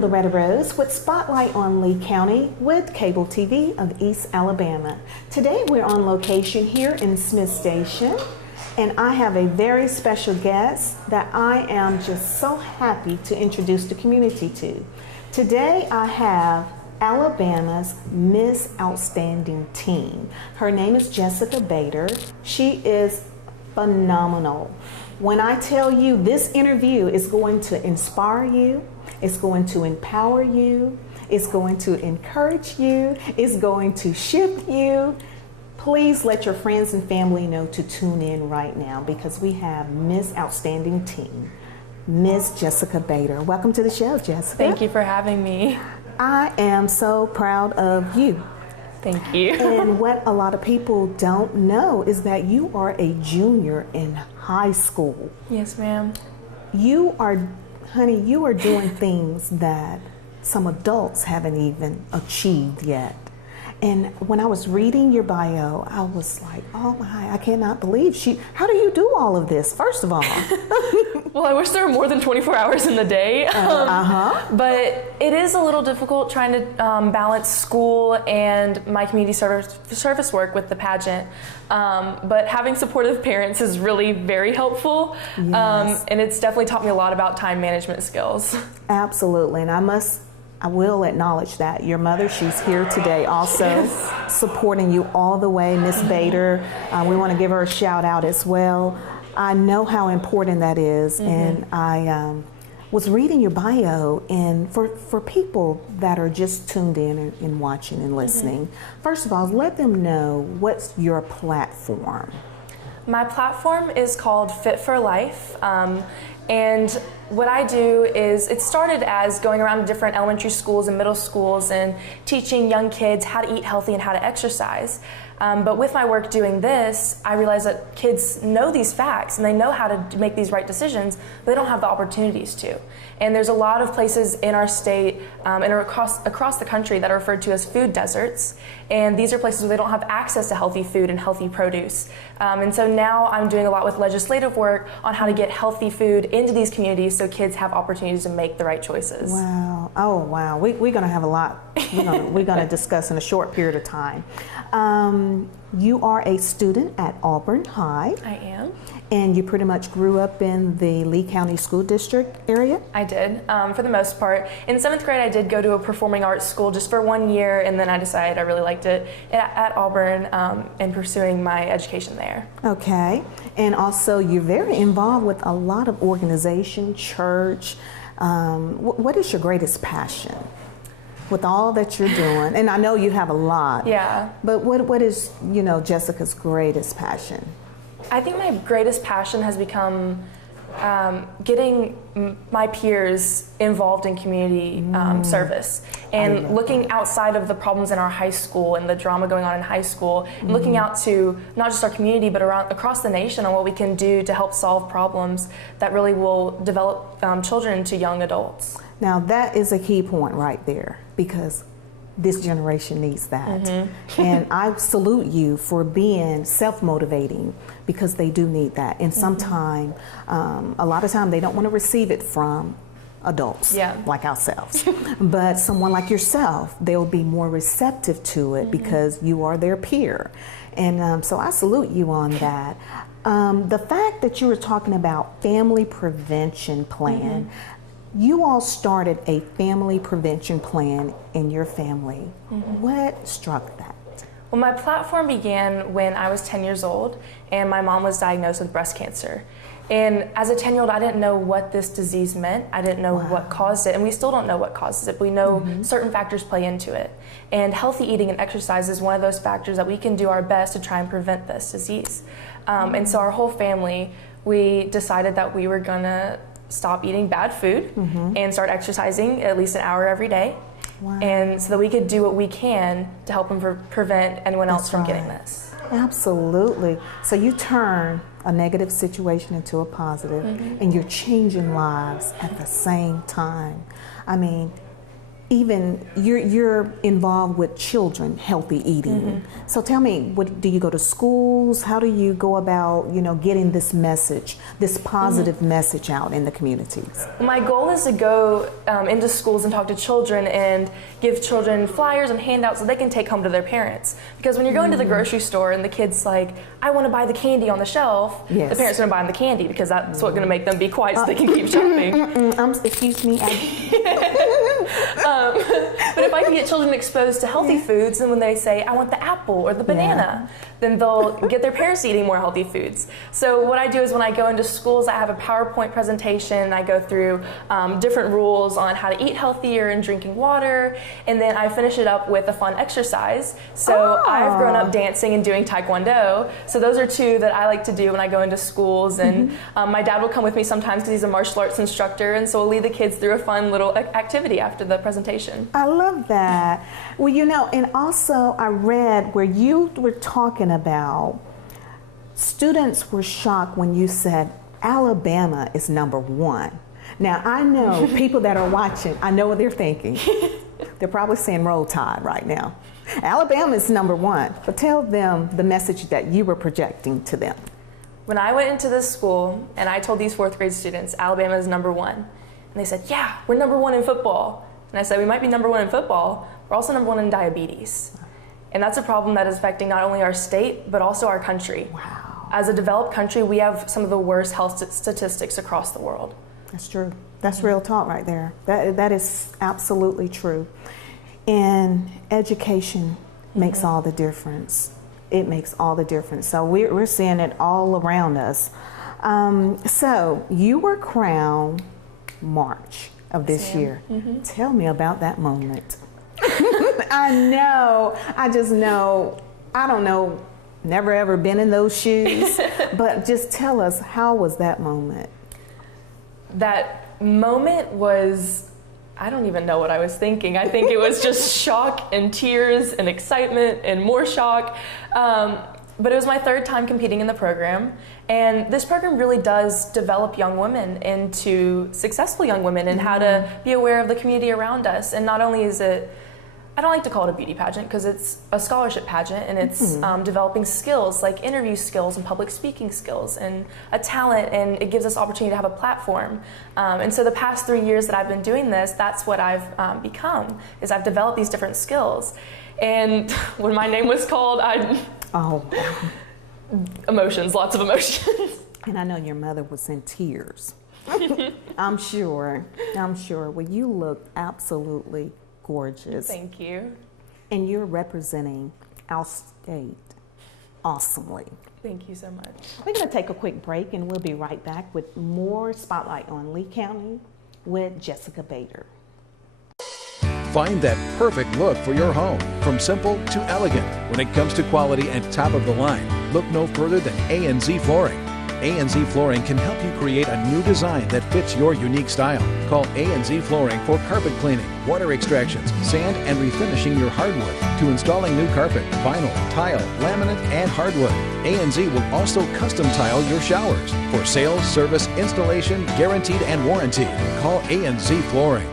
I'm Loretta Rose with Spotlight on Lee County with Cable TV of East Alabama. Today we're on location here in Smith Station, and I have a very special guest that I am just so happy to introduce the community to. Today I have Alabama's Miss Outstanding Teen. Her name is Jessica Baeder. She is phenomenal. When I tell you this interview is going to inspire you, it's going to empower you, it's going to encourage you, it's going to shift you, please let your friends and family know to tune in right now because we have Miss Outstanding Teen, Miss Jessica Baeder. Welcome to the show, Jessica. Thank you for having me. I am so proud of you. Thank you. And what a lot of people don't know is that you are a junior in high school. Yes, ma'am. You are, honey, you are doing things that some adults haven't even achieved yet. And when I was reading your bio, I was like, oh my, I cannot believe how do you do all of this, first of all? Well, I wish there were more than 24 hours in the day. But it is a little difficult trying to balance school and my community service work with the pageant. But having supportive parents is really very helpful. Yes. And it's definitely taught me a lot about time management skills. Absolutely, and I will acknowledge that. Your mother, she's here today also, yes, supporting you all the way, Miss Baeder. We want to give her a shout out as well. I know how important that is, and I was reading your bio, and for people that are just tuned in and watching and listening, first of all, let them know what's your platform. My platform is called Fit for Life. And what I do is, it started as going around to different elementary schools and middle schools and teaching young kids how to eat healthy and how to exercise. But with my work doing this, I realized that kids know these facts and they know how to make these right decisions, but they don't have the opportunities to. And there's a lot of places in our state and across the country that are referred to as food deserts. And these are places where they don't have access to healthy food and healthy produce. And so now I'm doing a lot with legislative work on how to get healthy food into these communities so kids have opportunities to make the right choices. Wow. Oh, wow. We're going to have a lot we're going to discuss in a short period of time. You are a student at Auburn High. I am. And you pretty much grew up in the Lee County School District area? I did, for the most part. In 7th grade, I did go to a performing arts school just for 1 year, and then I decided I really liked it at Auburn and pursuing my education there. Okay. And also, you're very involved with a lot of organization, church. What is your greatest passion with all that you're doing? And I know you have a lot. Yeah. But what is, Jessica's greatest passion? I think my greatest passion has become getting my peers involved in community service and looking outside of the problems in our high school and the drama going on in high school, and looking out to not just our community but across the nation on what we can do to help solve problems that really will develop children into young adults. Now that is a key point right there, because this generation needs that. And I salute you for being self-motivating, because they do need that. And sometimes, a lot of time, they don't want to receive it from adults like ourselves. But someone like yourself, they'll be more receptive to it because you are their peer. And so I salute you on that. The fact that you were talking about family prevention plan, you all started a family prevention plan in your family. What struck that? Well, my platform began when I was 10 years old and my mom was diagnosed with breast cancer. And as a 10-year-old, I didn't know what this disease meant. I didn't know what caused it, and we still don't know what causes it. But we know certain factors play into it. And healthy eating and exercise is one of those factors that we can do our best to try and prevent this disease. And so our whole family, we decided that we were gonna stop eating bad food and start exercising at least an hour every day. And so that we could do what we can to help prevent anyone else from getting this. Absolutely. So you turn a negative situation into a positive, and you're changing lives at the same time. I mean, even you're involved with children healthy eating. So tell me, do you go to schools? How do you go about, getting this message, this positive message out in the communities? My goal is to go into schools and talk to children and give children flyers and handouts so they can take home to their parents. Because when you're going to the grocery store and the kid's like, I want to buy the candy on the shelf, the parents are going to buy them the candy because that's what's going to make them be quiet so they can keep shopping. Excuse me. But if I can get children exposed to healthy foods, and when they say, I want the apple or the banana, then they'll get their parents eating more healthy foods. So what I do is when I go into schools, I have a PowerPoint presentation. I go through different rules on how to eat healthier and drinking water, and then I finish it up with a fun exercise. So I've grown up dancing and doing Taekwondo. So those are two that I like to do when I go into schools. And my dad will come with me sometimes because he's a martial arts instructor, and so we'll lead the kids through a fun little activity after the presentation. I love that. Well, and also I read where you were talking about students were shocked when you said Alabama is #1. Now, I know people that are watching, I know what they're thinking. They're probably saying Roll Tide right now. Alabama is #1, but tell them the message that you were projecting to them. When I went into this school and I told these 4th grade students Alabama is #1, and they said, yeah, we're #1 in football. And I said, we might be #1 in football, we're also #1 in diabetes. And that's a problem that is affecting not only our state, but also our country. Wow. As a developed country, we have some of the worst health statistics across the world. That's true. That's real talk right there. That is absolutely true. And education makes all the difference. It makes all the difference. So we're seeing it all around us. So you were crowned March of this year. Tell me about that moment. I just know, I don't know, never ever been in those shoes, but just tell us, how was that moment? That moment was, I don't even know what I was thinking. I think it was just shock and tears and excitement and more shock. But it was my 3rd time competing in the program, and this program really does develop young women into successful young women and how to be aware of the community around us. And not only is it, I don't like to call it a beauty pageant because it's a scholarship pageant, and it's developing skills like interview skills and public speaking skills and a talent, and it gives us opportunity to have a platform. And so the past 3 years that I've been doing this, that's what I've become, is I've developed these different skills. And when my name was called, emotions, lots of emotions. And I know your mother was in tears. I'm sure. Well, you look absolutely gorgeous. Thank you. And you're representing our state awesomely. Thank you so much. We're going to take a quick break, and we'll be right back with more Spotlight on Lee County with Jessica Baeder. Find that perfect look for your home, from simple to elegant. When it comes to quality and top of the line, look no further than A&Z Flooring. A&Z Flooring can help you create a new design that fits your unique style. Call A&Z Flooring for carpet cleaning, water extractions, sand, and refinishing your hardwood. To installing new carpet, vinyl, tile, laminate, and hardwood. A&Z will also custom tile your showers. For sales, service, installation, guaranteed, and warranty, call A&Z Flooring.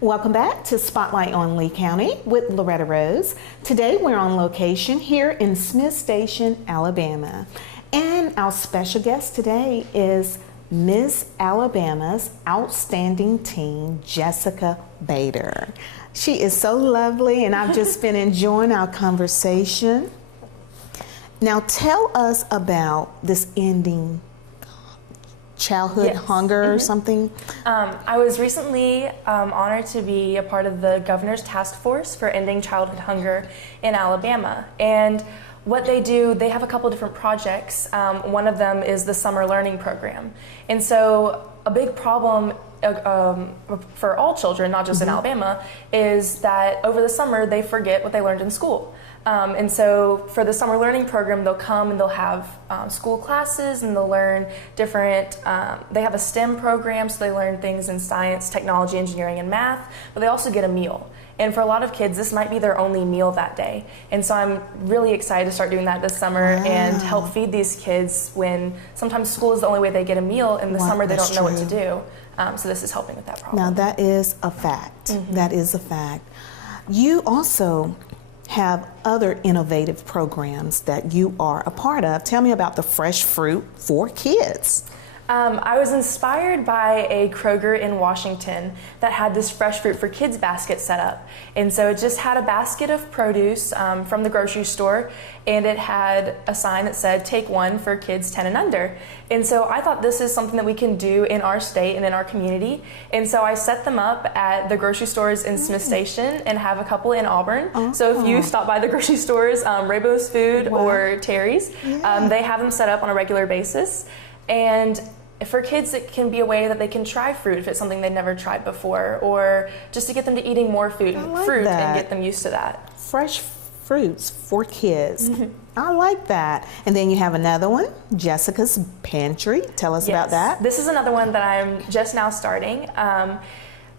Welcome back to Spotlight on Lee County with Loretta Rose. Today we're on location here in Smith Station, Alabama. And our special guest today is Miss Alabama's outstanding teen, Jessica Baeder. She is so lovely, and I've just been enjoying our conversation. Now tell us about this ending childhood hunger or something? I was recently honored to be a part of the governor's task force for ending childhood hunger in Alabama. And what they do, they have a couple different projects. One of them is the summer learning program. And so a big problem for all children, not just in Alabama, is that over the summer they forget what they learned in school. And so for the summer learning program, they'll come and they'll have school classes, and they'll learn different, they have a STEM program, so they learn things in science, technology, engineering, and math, but they also get a meal. And for a lot of kids, this might be their only meal that day. And so I'm really excited to start doing that this summer and help feed these kids when sometimes school is the only way they get a meal. In the summer, they don't know what to do. So this is helping with that problem. Now, that is a fact. That is a fact. You also have other innovative programs that you are a part of. Tell me about the Fresh Fruit for Kids. I was inspired by a Kroger in Washington that had this Fresh Fruit for Kids basket set up. And so it just had a basket of produce from the grocery store, and it had a sign that said, "Take one for kids 10 and under." And so I thought this is something that we can do in our state and in our community. And so I set them up at the grocery stores in Smith Station and have a couple in Auburn. So if you stop by the grocery stores, Rainbow's Food or Terry's, they have them set up on a regular basis. And for kids, it can be a way that they can try fruit if it's something they've never tried before, or just to get them to eating more fruit and get them used to that. Fresh fruits for kids. I like that. And then you have another one, Jessica's Pantry. Tell us about that. This is another one that I'm just now starting.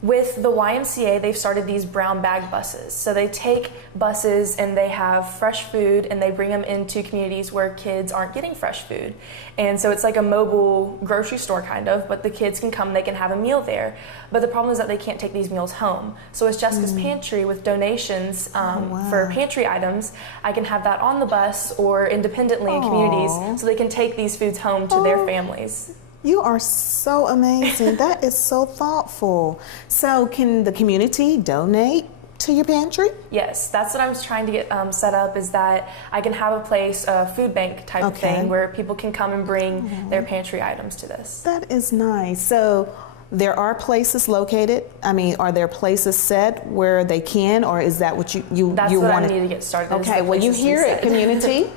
With the YMCA, they've started these brown bag buses. So they take buses and they have fresh food, and they bring them into communities where kids aren't getting fresh food. And so it's like a mobile grocery store kind of, but the kids can come, they can have a meal there. But the problem is that they can't take these meals home. So it's Jessica's Pantry with donations for pantry items. I can have that on the bus or independently in communities, so they can take these foods home to their families. You are so amazing. That is so thoughtful. So can the community donate to your pantry? Yes, that's what I'm trying to get set up, is that I can have a place, a food bank type of thing, where people can come and bring their pantry items to this. That is nice. So there are places located. I mean, are there places set where they can, or is that what you That's you what want I need to get started. Okay, well, you hear it, community.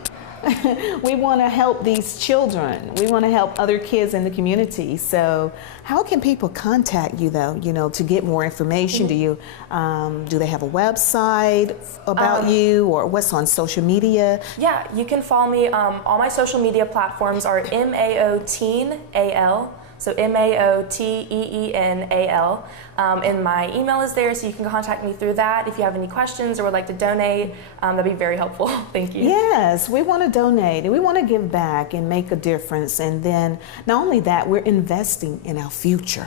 We want to help these children. We want to help other kids in the community. So how can people contact you, though, to get more information? Do they have a website about you, or what's on social media? Yeah, you can follow me. All my social media platforms are MAOTeenAL. So MAOTEENAL. And my email is there, so you can contact me through that if you have any questions or would like to donate. That'd be very helpful. Thank you. Yes, we want to donate and we want to give back and make a difference. And then not only that, we're investing in our future.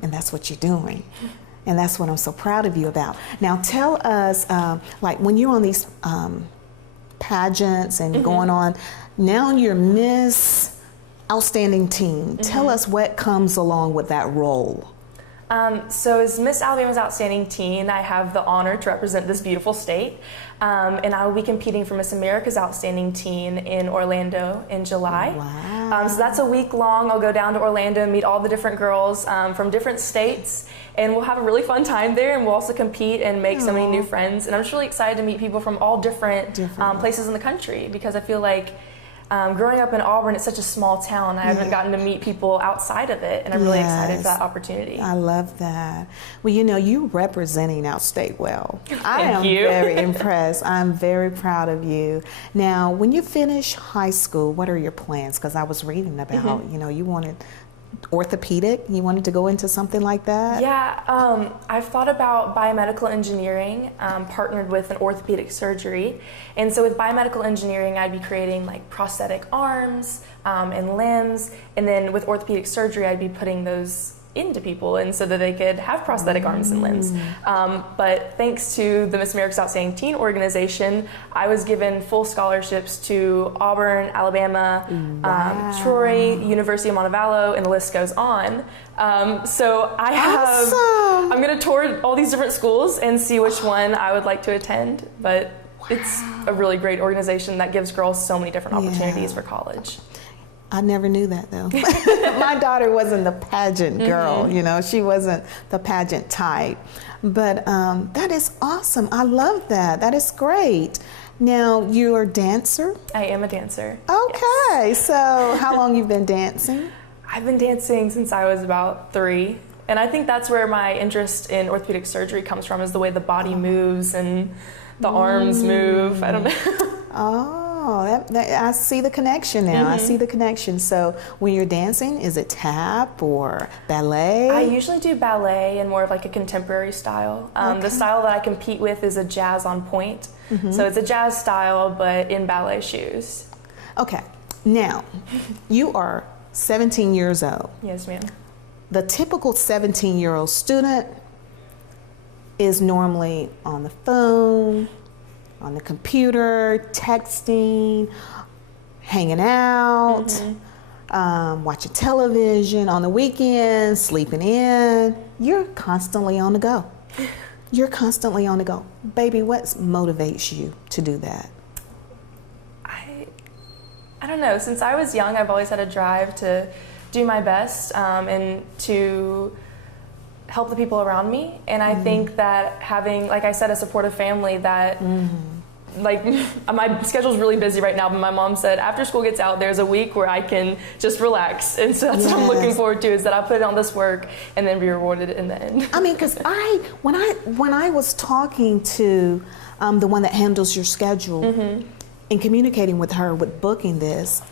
And that's what you're doing. And that's what I'm so proud of you about. Now tell us, like when you're on these pageants and going on, now you're Miss Outstanding Teen. Tell us what comes along with that role. So as Miss Alabama's Outstanding Teen, I have the honor to represent this beautiful state. And I will be competing for Miss America's Outstanding Teen in Orlando in July. Wow. So that's a week long. I'll go down to Orlando and meet all the different girls from different states. And we'll have a really fun time there, and we'll also compete and make so many new friends. And I'm just really excited to meet people from all different places in the country, because I feel like growing up in Auburn, it's such a small town. I haven't gotten to meet people outside of it, and I'm really excited for that opportunity. I love that. Well, you representing Outstate well. I am you. very impressed. I'm very proud of you. Now, when you finish high school, what are your plans? Because I was reading about, you wanted orthopedic. You wanted to go into something like that? Yeah, I've thought about biomedical engineering, partnered with an orthopedic surgery. And so with biomedical engineering, I'd be creating like prosthetic arms and limbs. And then with orthopedic surgery, I'd be putting those into people, and so that they could have prosthetic arms and limbs. But thanks to the Miss America's Outstanding Teen organization, I was given full scholarships to Auburn, Alabama, Troy, University of Montevallo, and the list goes on. So I have, I'm going to tour all these different schools and see which one I would like to attend. But it's a really great organization that gives girls so many different opportunities for college. I never knew that, though. My daughter wasn't the pageant girl, she wasn't the pageant type. But that is awesome. I love that. That is great. Now, you're a dancer? I am a dancer. Okay, so how long you've been dancing? I've been dancing since I was about 3. And I think that's where my interest in orthopedic surgery comes from, is the way the body moves and the arms move. I don't know. Oh, I see the connection now. I see the connection. So when you're dancing, is it tap or ballet? I usually do ballet and more of like a contemporary style. The style that I compete with is a jazz on point. So it's a jazz style, but in ballet shoes. Okay. Now, you are 17 years old. Yes, ma'am. The typical 17-year-old student is normally on the phone, on the computer, texting, hanging out, watching television on the weekends, sleeping in. You're constantly on the go. You're constantly on the go. Baby, what motivates you to do that? I don't know. Since I was young, I've always had a drive to do my best and to help the people around me. And I think that having, like I said, a supportive family that, like, my schedule's really busy right now, but my mom said after school gets out, there's a week where I can just relax. And so that's what I'm looking forward to, is that I put on this work and then be rewarded in the end. I mean, because when I was talking to the one that handles your schedule and communicating with her with booking this,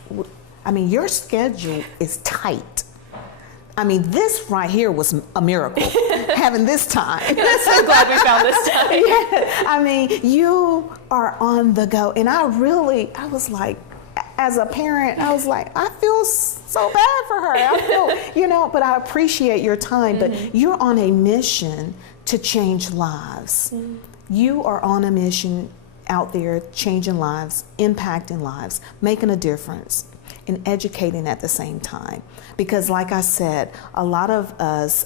I mean, your schedule is tight. I mean, this right here was a miracle, having this time. I'm so glad we found this time. Yeah, I mean, you are on the go. And I was like, as a parent, I was like, I feel so bad for her. I feel, but I appreciate your time. But you're on a mission to change lives. You are on a mission out there, changing lives, impacting lives, making a difference, and educating at the same time. Because like I said, a lot of us,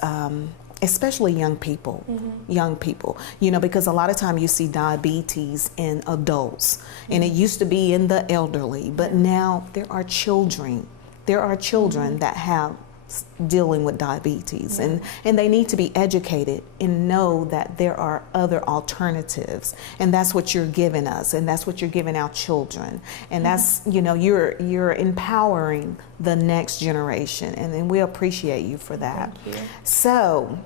especially young people, because a lot of time you see diabetes in adults, and it used to be in the elderly, but now there are children that have dealing with diabetes, and they need to be educated and know that there are other alternatives, and that's what you're giving us, and that's what you're giving our children, and that's, you're empowering the next generation, and we appreciate you for that. Thank you. So,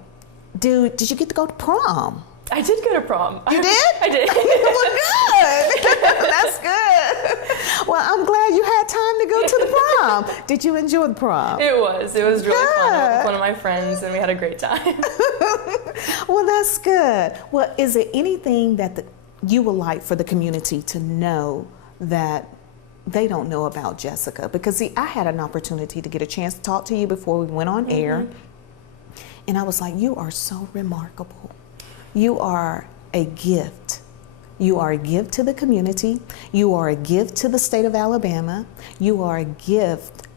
did you get to go to prom? I did go to prom. You did? I did. Well, good. That's good. Well, I'm glad you had time to go to the prom. Did you enjoy the prom? It was really fun. I went with one of my friends, and we had a great time. Well, that's good. Well, is there anything that you would like for the community to know that they don't know about Jessica? Because, see, I had an opportunity to get a chance to talk to you before we went on air, and I was like, you are so remarkable. You are a gift. You are a gift to the community. You are a gift to the state of Alabama. You are a gift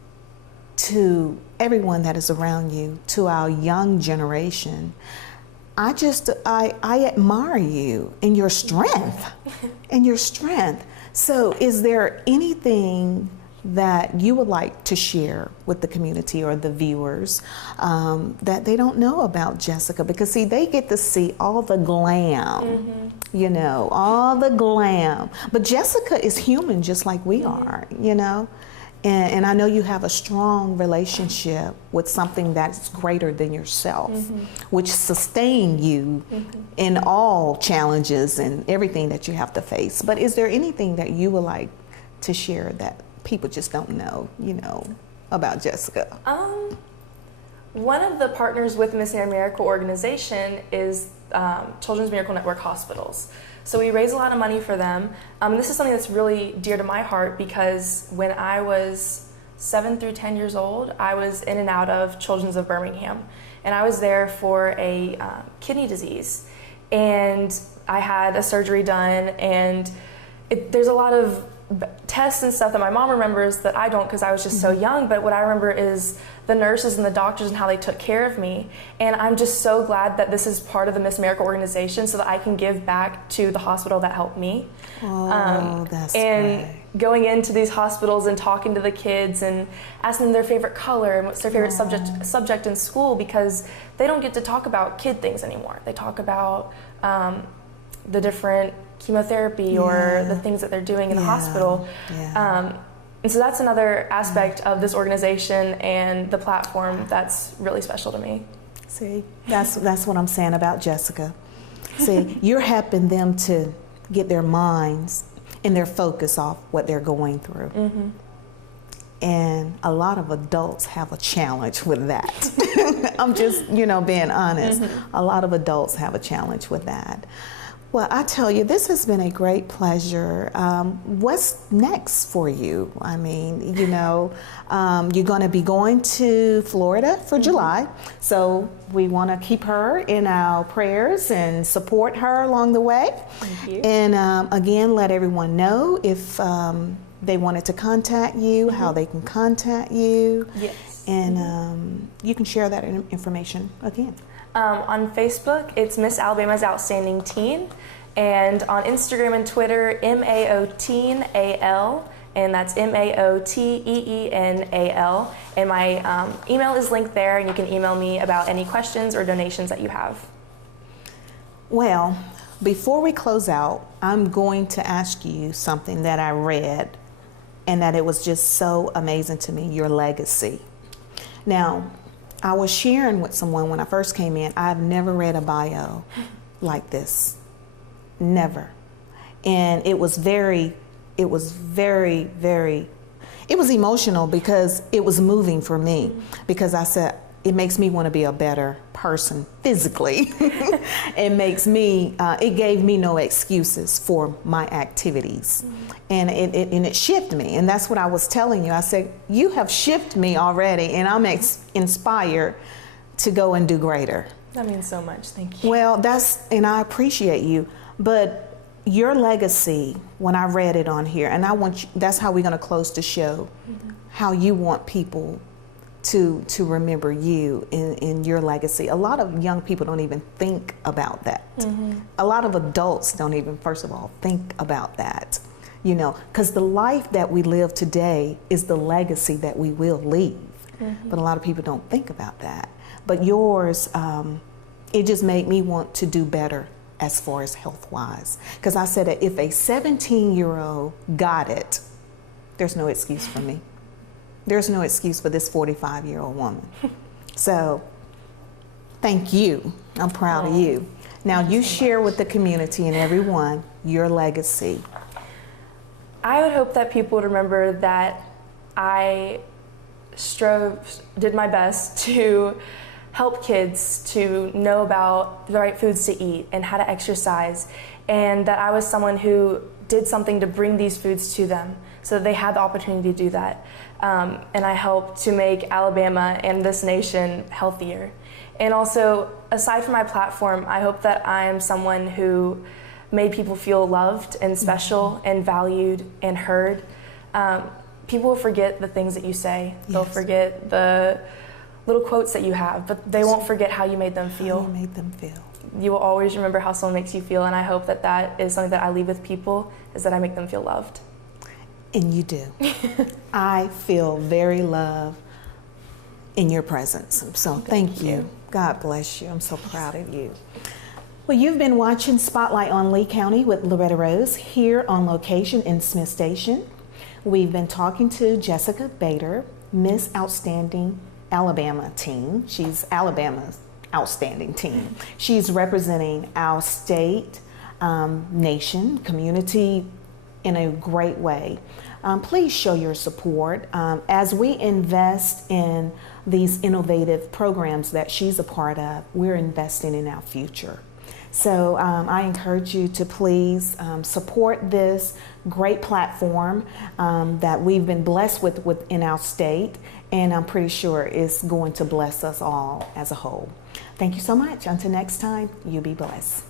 to everyone that is around you, to our young generation. I admire you and your strength, So is there anything that you would like to share with the community or the viewers that they don't know about Jessica? Because, see, they get to see all the glam, all the glam. But Jessica is human just like we are, And I know you have a strong relationship with something that's greater than yourself, which sustain you in all challenges and everything that you have to face. But is there anything that you would like to share that people just don't know, about Jessica? One of the partners with Missionary Miracle organization is Children's Miracle Network Hospitals. So we raise a lot of money for them. This is something that's really dear to my heart, because when I was 7 through 10 years old, I was in and out of Children's of Birmingham. And I was there for a kidney disease. And I had a surgery done, and there's a lot of tests and stuff that my mom remembers that I don't, because I was just so young. But what I remember is the nurses and the doctors and how they took care of me. And I'm just so glad that this is part of the Miss Miracle organization, so that I can give back to the hospital that helped me. Oh, that's and great. Going into these hospitals and talking to the kids and asking them their favorite color and what's their favorite subject in school, because they don't get to talk about kid things anymore. They talk about the different chemotherapy or the things that they're doing in the hospital. And so that's another aspect of this organization and the platform that's really special to me. See, that's what I'm saying about Jessica. See, you're helping them to get their minds and their focus off what they're going through. Mm-hmm. And a lot of adults have a challenge with that. I'm just, being honest. Mm-hmm. A lot of adults have a challenge with that. Well, I tell you, this has been a great pleasure. What's next for you? I mean, you're going to be going to Florida for mm-hmm. July, so we want to keep her in our prayers and support her along the way. Thank you. And again, let everyone know if they wanted to contact you, mm-hmm. how they can contact you. Yes. And you can share that information again. On Facebook, it's Miss Alabama's Outstanding Teen, and on Instagram and Twitter, MAOTeenAL, and that's MAOTEENAL, and my email is linked there, and you can email me about any questions or donations that you have. Well, before we close out, I'm going to ask you something that I read, and that it was just so amazing to me, your legacy. Now, I was sharing with someone when I first came in, I've never read a bio like this. Never. And it was emotional because it was moving for me, because I said, it makes me want to be a better person physically. It gave me no excuses for my activities. And it shifted me. And that's what I was telling you. I said, you have shifted me already, and I'm inspired to go and do greater. That means so much. Thank you. Well, and I appreciate you. But your legacy, when I read it on here, and that's how we're going to close the show, mm-hmm. how you want people to remember you in your legacy. A lot of young people don't even think about that. Mm-hmm. A lot of adults don't even, first of all, think about that, because the life that we live today is the legacy that we will leave. Mm-hmm. But a lot of people don't think about that. But yours, it just made me want to do better as far as health-wise. Because I said that if a 17-year-old got it, there's no excuse for me. There's no excuse for this 45-year-old woman. So, thank you. I'm proud of you. Now, you share with the community and everyone your legacy. I would hope that people would remember that I did my best to help kids to know about the right foods to eat and how to exercise, and that I was someone who did something to bring these foods to them so that they had the opportunity to do that. And I helped to make Alabama and this nation healthier. And also, aside from my platform, I hope that I am someone who made people feel loved and special mm-hmm. and valued and heard. People will forget the things that you say. Yes. They'll forget the little quotes that you have, but they won't forget how you made them feel. How you made them feel. You will always remember how someone makes you feel, and I hope that that is something that I leave with people, is that I make them feel loved. And you do. I feel very loved in your presence. So thank you. God bless you. I'm so proud of you. Well, you've been watching Spotlight on Lee County with Loretta Rose here on location in Smith Station. We've been talking to Jessica Baeder, Miss Outstanding Alabama Teen. She's Alabama's Outstanding Teen. She's representing our state, nation, community in a great way. Please show your support as we invest in these innovative programs that she's a part of. We're investing in our future. So I encourage you to please support this great platform that we've been blessed with within our state, and I'm pretty sure it's going to bless us all as a whole. Thank you so much. Until next time, you be blessed.